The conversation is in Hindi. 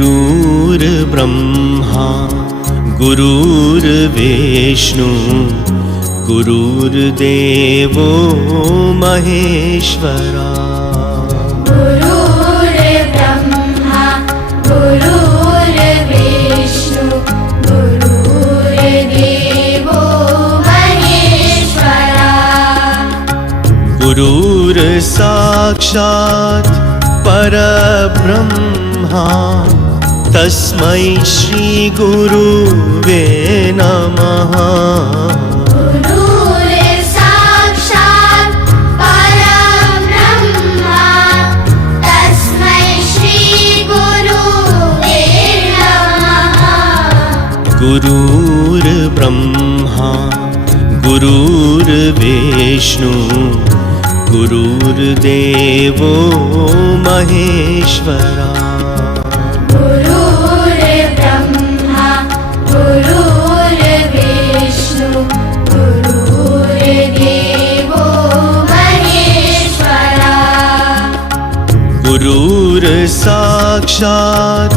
गुरुर्ब्रह्मा गुरुर्विष्णु गुरुर्देवो महेश्वरा। गुरुर्ब्रह्मा गुरुर्विष्णु गुरुर्देवो महेश्वरा। गुरुर्साक्षात् परब्रह्मा तस्मै श्री गुरुवे नमः। गुरुर्साक्षात् परब्रह्मा तस्मै श्री गुरुवे नमः। गुरुर्ब्रह्मा गुरुर्विष्णु गुरुर्देवो महेश्वरा। गुरुर्ब्रह्मा गुरुर्विष्णु गुरुर्देवो महेश्वरा। गुरुर्साक्षात्